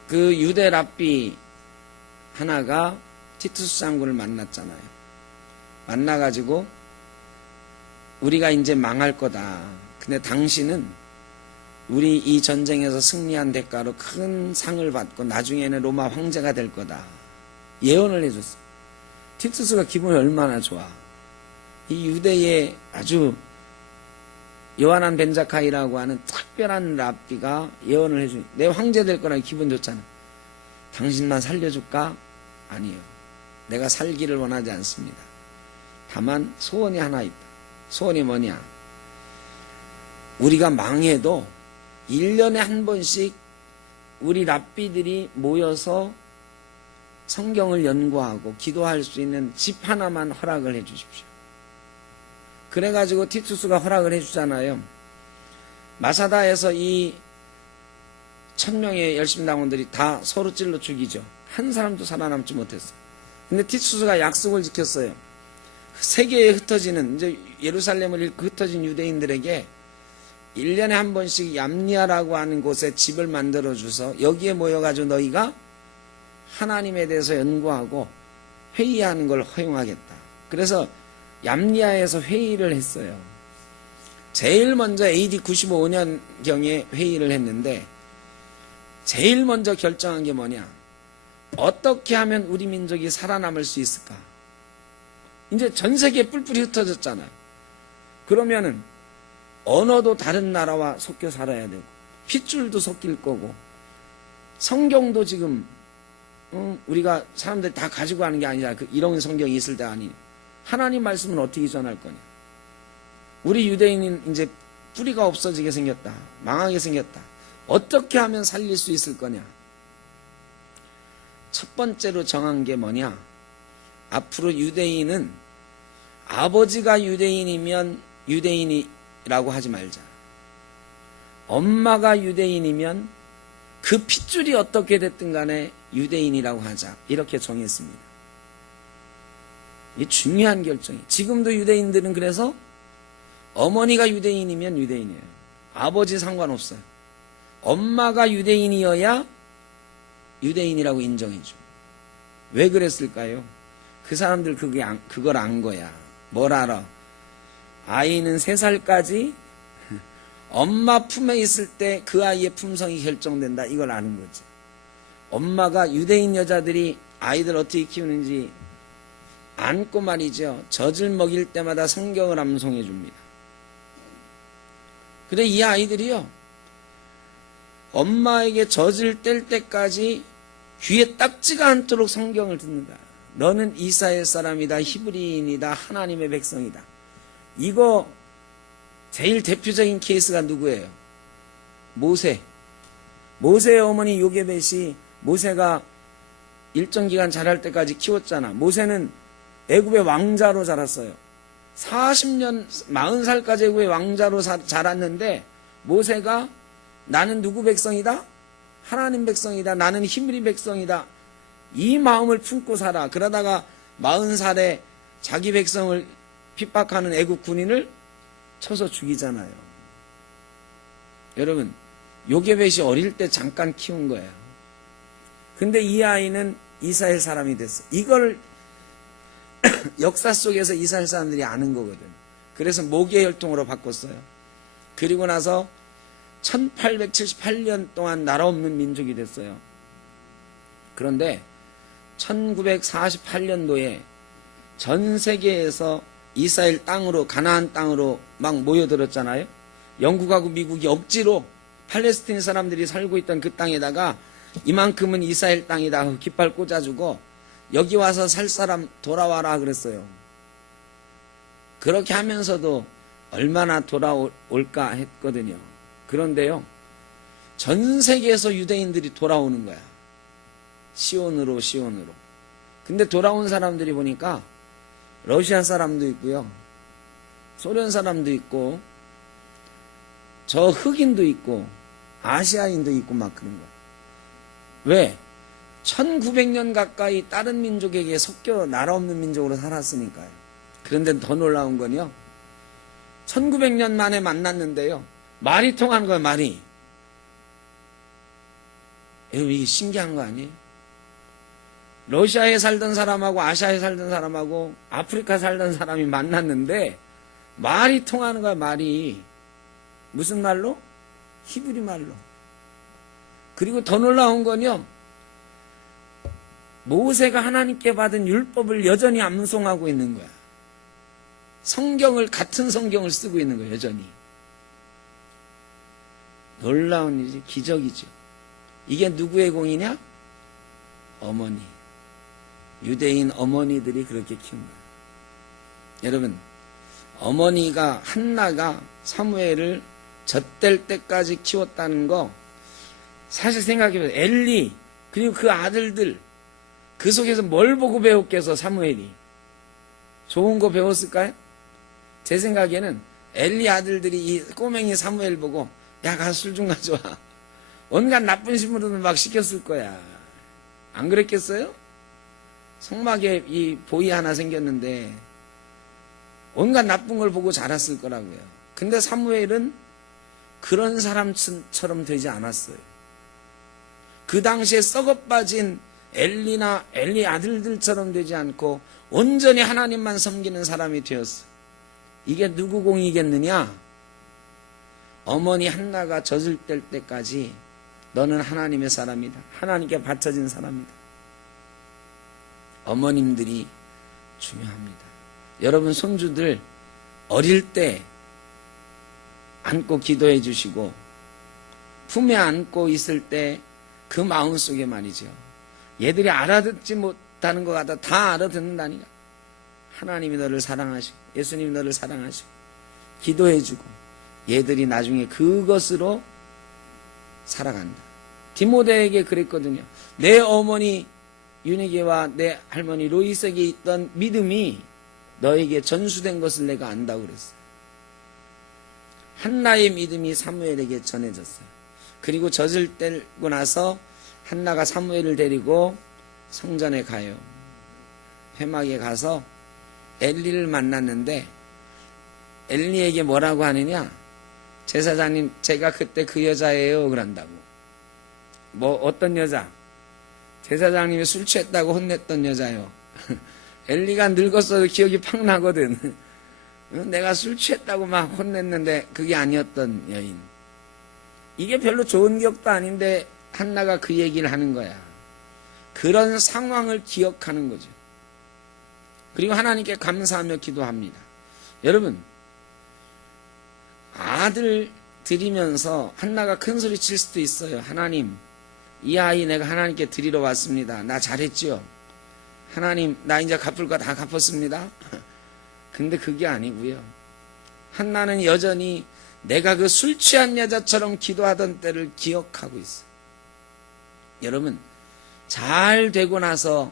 그 유대 랍비 하나가 티투스 장군을 만났잖아요. 만나가지고 우리가 이제 망할 거다. 근데 당신은 우리 이 전쟁에서 승리한 대가로 큰 상을 받고 나중에는 로마 황제가 될 거다. 예언을 해줬어. 티투스가 기분이 얼마나 좋아. 이 유대의 아주 요하난 벤자카이라고 하는 특별한 랍비가 예언을 해주니 내 황제 될 거라 기분 좋잖아. 당신만 살려줄까? 아니에요. 내가 살기를 원하지 않습니다. 다만 소원이 하나 있다. 소원이 뭐냐? 우리가 망해도 1년에 한 번씩 우리 랍비들이 모여서 성경을 연구하고 기도할 수 있는 집 하나만 허락을 해 주십시오. 그래가지고 티투스가 허락을 해 주잖아요. 마사다에서 이 1000명의 열심당원들이 다 서로 찔러 죽이죠. 한 사람도 살아남지 못했어요. 근데 티투스가 약속을 지켰어요. 세계에 흩어지는, 이제 예루살렘을 잃고 흩어진 유대인들에게 1년에 한 번씩 얌니아라고 하는 곳에 집을 만들어 줘서 여기에 모여가지고 너희가 하나님에 대해서 연구하고 회의하는 걸 허용하겠다. 그래서 얌니아에서 회의를 했어요. 제일 먼저 AD 95년경에 회의를 했는데 제일 먼저 결정한 게 뭐냐? 어떻게 하면 우리 민족이 살아남을 수 있을까? 이제 전 세계에 뿔뿔이 흩어졌잖아요. 그러면은 언어도 다른 나라와 섞여 살아야 되고 핏줄도 섞일 거고 성경도 지금 우리가 사람들이 다 가지고 하는 게 아니라 이런 성경이 있을 때 아니 하나님 말씀은 어떻게 전할 거냐? 우리 유대인은 이제 뿌리가 없어지게 생겼다. 망하게 생겼다. 어떻게 하면 살릴 수 있을 거냐? 첫 번째로 정한 게 뭐냐? 앞으로 유대인은 아버지가 유대인이면 유대인이라고 하지 말자. 엄마가 유대인이면 그 핏줄이 어떻게 됐든 간에 유대인이라고 하자. 이렇게 정했습니다. 이게 중요한 결정이에요. 지금도 유대인들은 그래서 어머니가 유대인이면 유대인이에요. 아버지 상관없어요. 엄마가 유대인이어야 유대인이라고 인정해줘. 왜 그랬을까요? 그 사람들 그걸 안 거야. 뭘 알아? 아이는 3살까지 엄마 품에 있을 때 그 아이의 품성이 결정된다. 이걸 아는 거지. 엄마가 유대인 여자들이 아이들 어떻게 키우는지 안고 말이죠. 젖을 먹일 때마다 성경을 암송해 줍니다. 근데 이 아이들이요. 엄마에게 젖을 뗄 때까지 귀에 딱지가 않도록 성경을 듣는다. 너는 이스라엘 사람이다. 히브리인이다. 하나님의 백성이다. 이거 제일 대표적인 케이스가 누구예요? 모세. 모세의 어머니 요게벳이 모세가 일정 기간 자랄 때까지 키웠잖아. 모세는 애굽의 왕자로 자랐어요. 40년 40살까지 애굽의 왕자로 자랐는데 모세가 나는 누구 백성이다? 하나님 백성이다. 나는 히브리 백성이다. 이 마음을 품고 살아. 그러다가 40살에 자기 백성을 핍박하는 애굽 군인을 쳐서 죽이잖아요. 여러분, 요게벳이 어릴 때 잠깐 키운 거예요. 근데 이 아이는 이스라엘 사람이 됐어. 이걸 역사 속에서 이스라엘 사람들이 아는 거거든. 그래서 모계 혈통으로 바꿨어요. 그리고 나서 1878년 동안 나라 없는 민족이 됐어요. 그런데 1948년도에 전 세계에서 이스라엘 땅으로, 가나안 땅으로 막 모여들었잖아요. 영국하고 미국이 억지로 팔레스틴 사람들이 살고 있던 그 땅에다가 이만큼은 이스라엘 땅이다 깃발 꽂아주고 여기 와서 살 사람 돌아와라 그랬어요. 그렇게 하면서도 얼마나 돌아올까 했거든요. 그런데요, 전 세계에서 유대인들이 돌아오는 거야. 시온으로. 근데 돌아온 사람들이 보니까 러시아 사람도 있고요, 소련 사람도 있고, 저 흑인도 있고, 아시아인도 있고 막 그런 거야. 왜? 1900년 가까이 다른 민족에게 섞여 나라 없는 민족으로 살았으니까요. 그런데 더 놀라운 건요, 1900년 만에 만났는데요, 말이 통하는 거예요, 말이. 이게 신기한 거 아니에요? 러시아에 살던 사람하고 아시아에 살던 사람하고 아프리카 살던 사람이 만났는데 말이 통하는 거야, 말이. 무슨 말로? 히브리 말로. 그리고 더 놀라운 건요, 모세가 하나님께 받은 율법을 여전히 암송하고 있는 거야. 같은 성경을 쓰고 있는 거야, 여전히. 놀라운 일이지, 기적이죠. 이게 누구의 공이냐? 어머니. 유대인 어머니들이 그렇게 키운 거야. 여러분, 어머니가, 한나가 사무엘을 젖될 때까지 키웠다는 거, 사실 생각해보세요. 엘리, 그리고 그 아들들, 그 속에서 뭘 보고 배웠겠어, 사무엘이? 좋은 거 배웠을까요? 제 생각에는 엘리 아들들이 이 꼬맹이 사무엘 보고, 야, 가서 술 좀 가져와. 온갖 나쁜 신부들을 막 시켰을 거야. 안 그랬겠어요? 성막에 이 보이 하나 생겼는데, 온갖 나쁜 걸 보고 자랐을 거라고요. 근데 사무엘은 그런 사람처럼 되지 않았어요. 그 당시에 썩어빠진 엘리나 엘리 아들들처럼 되지 않고 온전히 하나님만 섬기는 사람이 되었어. 이게 누구 공이겠느냐? 어머니 한나가 젖을 뗄 때까지 너는 하나님의 사람이다. 하나님께 바쳐진 사람이다. 어머님들이 중요합니다. 여러분 손주들 어릴 때 안고 기도해 주시고 품에 안고 있을 때 그 마음속에 말이죠. 얘들이 알아듣지 못하는 것 같아 다 알아듣는다니까. 하나님이 너를 사랑하시고 예수님이 너를 사랑하시고 기도해 주고 얘들이 나중에 그것으로 살아간다. 디모데에게 그랬거든요. 내 어머니 유니게와 내 할머니 로이스에게 있던 믿음이 너에게 전수된 것을 내가 안다고 그랬어요. 한나의 믿음이 사무엘에게 전해졌어요. 그리고 젖을 떼고 나서 한나가 사무엘을 데리고 성전에 가요. 회막에 가서 엘리를 만났는데 엘리에게 뭐라고 하느냐? 제사장님, 제가 그때 그 여자예요. 그런다고. 뭐 어떤 여자? 제사장님이 술 취했다고 혼냈던 여자요. 엘리가 늙었어도 기억이 팍 나거든. 내가 술 취했다고 막 혼냈는데 그게 아니었던 여인. 이게 별로 좋은 기억도 아닌데 한나가 그 얘기를 하는 거야. 그런 상황을 기억하는 거죠. 그리고 하나님께 감사하며 기도합니다. 여러분, 아들 드리면서 한나가 큰 소리 칠 수도 있어요. 하나님, 이 아이 내가 하나님께 드리러 왔습니다. 나 잘했죠? 하나님, 나 이제 갚을 거 다 갚았습니다. 근데 그게 아니고요. 한나는 여전히 내가 그 술 취한 여자처럼 기도하던 때를 기억하고 있어요. 여러분, 잘 되고 나서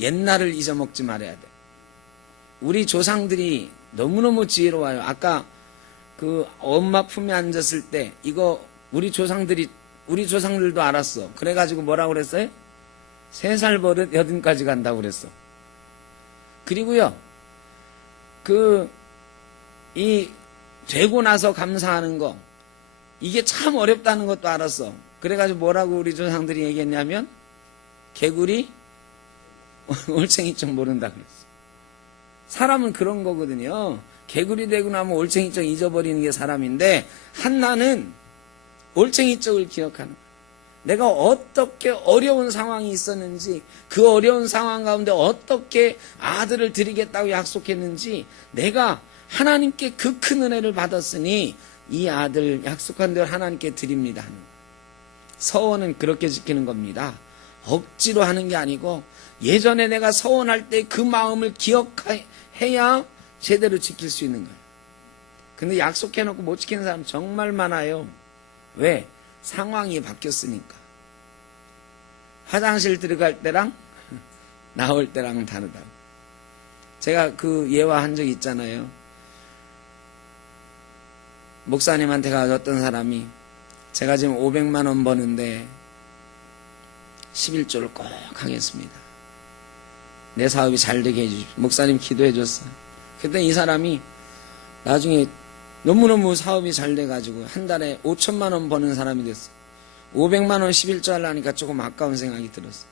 옛날을 잊어먹지 말아야 돼. 우리 조상들이 너무너무 지혜로워요. 아까 그 엄마 품에 앉았을 때 이거 우리 조상들도 알았어. 그래가지고 뭐라고 그랬어요? 3살 버릇 80까지 간다고 그랬어. 그리고요, 되고 나서 감사하는 거, 이게 참 어렵다는 것도 알았어. 그래가지고 뭐라고 우리 조상들이 얘기했냐면, 개구리 올챙이쪽 모른다 그랬어. 사람은 그런 거거든요. 개구리 되고 나면 올챙이쪽 잊어버리는 게 사람인데, 한나는 올챙이쪽을 기억하는 거야. 내가 어떻게 어려운 상황이 있었는지, 그 어려운 상황 가운데 어떻게 아들을 드리겠다고 약속했는지, 내가 하나님께 그 큰 은혜를 받았으니 이 아들 약속한 대로 하나님께 드립니다. 서원은 그렇게 지키는 겁니다. 억지로 하는 게 아니고 예전에 내가 서원할 때 그 마음을 기억해야 제대로 지킬 수 있는 거예요. 근데 약속해놓고 못 지키는 사람 정말 많아요. 왜? 상황이 바뀌었으니까. 화장실 들어갈 때랑 나올 때랑은 다르다고. 제가 그 예화한 적 있잖아요. 목사님한테 가서 어떤 사람이 제가 지금 500만 원 버는데 11조를 꼭 하겠습니다. 내 사업이 잘 되게 해주십시오. 목사님 기도해 줬어요. 그랬더니 이 사람이 나중에 너무너무 사업이 잘 돼가지고 한 달에 5천만 원 버는 사람이 됐어. 500만 원 11조 하려니까 조금 아까운 생각이 들었어.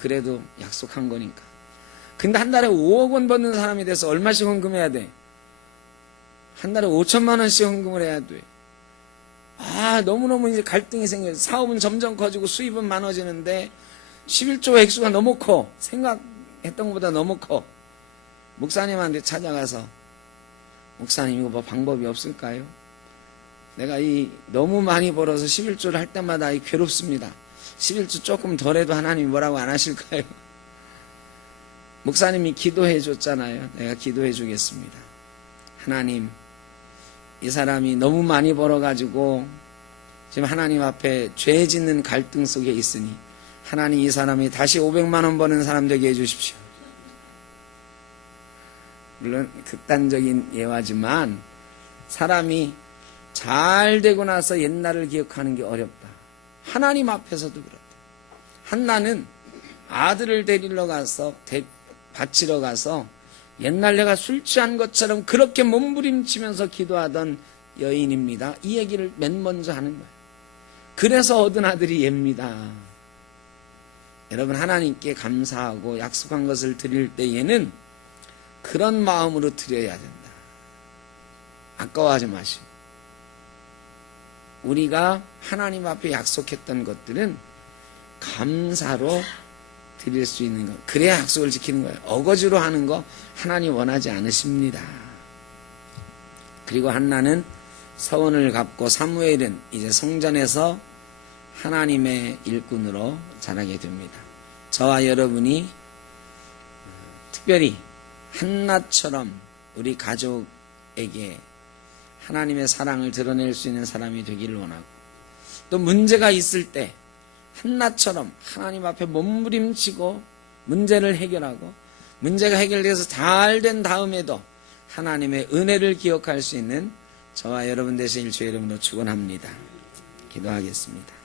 그래도 약속한 거니까. 근데 한 달에 5억 원 버는 사람이 돼서 얼마씩 헌금해야 돼? 한 달에 5천만 원씩 헌금을 해야 돼. 너무너무 이제 갈등이 생겨서 사업은 점점 커지고 수입은 많아지는데 11조 액수가 너무 커. 생각했던 것보다 너무 커. 목사님한테 찾아가서 목사님 이거 뭐 방법이 없을까요? 내가 너무 많이 벌어서 11조를 할 때마다 괴롭습니다. 11조 조금 덜해도 하나님이 뭐라고 안 하실까요? 목사님이 기도해 줬잖아요. 내가 기도해 주겠습니다. 하나님, 이 사람이 너무 많이 벌어가지고 지금 하나님 앞에 죄 짓는 갈등 속에 있으니 하나님 이 사람이 다시 500만 원 버는 사람 되게 해주십시오. 물론 극단적인 예화지만 사람이 잘 되고 나서 옛날을 기억하는 게 어렵다. 하나님 앞에서도 그렇다. 한나는 아들을 데리러 가서 바치러 가서 옛날 내가 술 취한 것처럼 그렇게 몸부림치면서 기도하던 여인입니다. 이 얘기를 맨 먼저 하는 거예요. 그래서 얻은 아들이 얘입니다. 여러분, 하나님께 감사하고 약속한 것을 드릴 때에는 그런 마음으로 드려야 된다. 아까워하지 마시고. 우리가 하나님 앞에 약속했던 것들은 감사로 드릴 수 있는 것. 그래야 약속을 지키는 거예요. 어거지로 하는 거 하나님 원하지 않으십니다. 그리고 한나는 서원을 갚고 사무엘은 이제 성전에서 하나님의 일꾼으로 자라게 됩니다. 저와 여러분이 특별히 한나처럼 우리 가족에게 하나님의 사랑을 드러낼 수 있는 사람이 되기를 원하고, 또 문제가 있을 때 한나처럼 하나님 앞에 몸부림치고 문제를 해결하고, 문제가 해결돼서 잘 된 다음에도 하나님의 은혜를 기억할 수 있는 저와 여러분 되시길 주의 이름으로 축원합니다. 기도하겠습니다.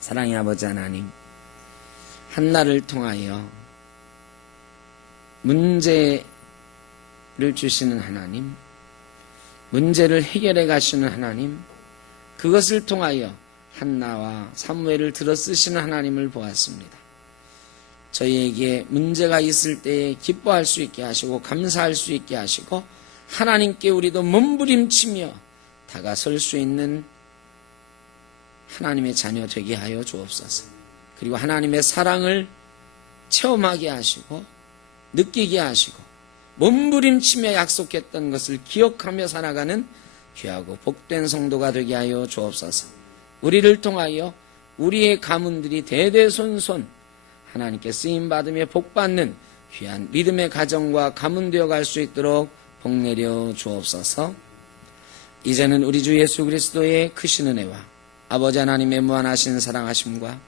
사랑의 아버지 하나님, 한나를 통하여 문제를 주시는 하나님, 문제를 해결해 가시는 하나님, 그것을 통하여 한나와 사무엘을 들어 쓰시는 하나님을 보았습니다. 저희에게 문제가 있을 때에 기뻐할 수 있게 하시고 감사할 수 있게 하시고, 하나님께 우리도 몸부림치며 다가설 수 있는 하나님의 자녀 되게 하여 주옵소서. 그리고 하나님의 사랑을 체험하게 하시고 느끼게 하시고 몸부림치며 약속했던 것을 기억하며 살아가는 귀하고 복된 성도가 되게 하여 주옵소서. 우리를 통하여 우리의 가문들이 대대손손 하나님께 쓰임받으며 복받는 귀한 믿음의 가정과 가문 되어갈 수 있도록 복내려 주옵소서. 이제는 우리 주 예수 그리스도의 크신 은혜와 아버지 하나님의 무한하신 사랑하심과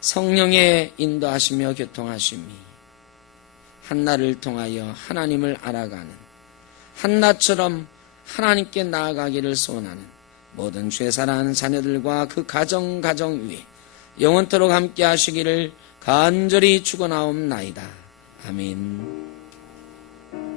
성령의 인도하시며 교통하심이 한나를 통하여 하나님을 알아가는, 한나처럼 하나님께 나아가기를 소원하는 모든 죄사랑하는 자녀들과 그 가정 위에 영원토록 함께 하시기를 간절히 축원하옵나이다. 아멘.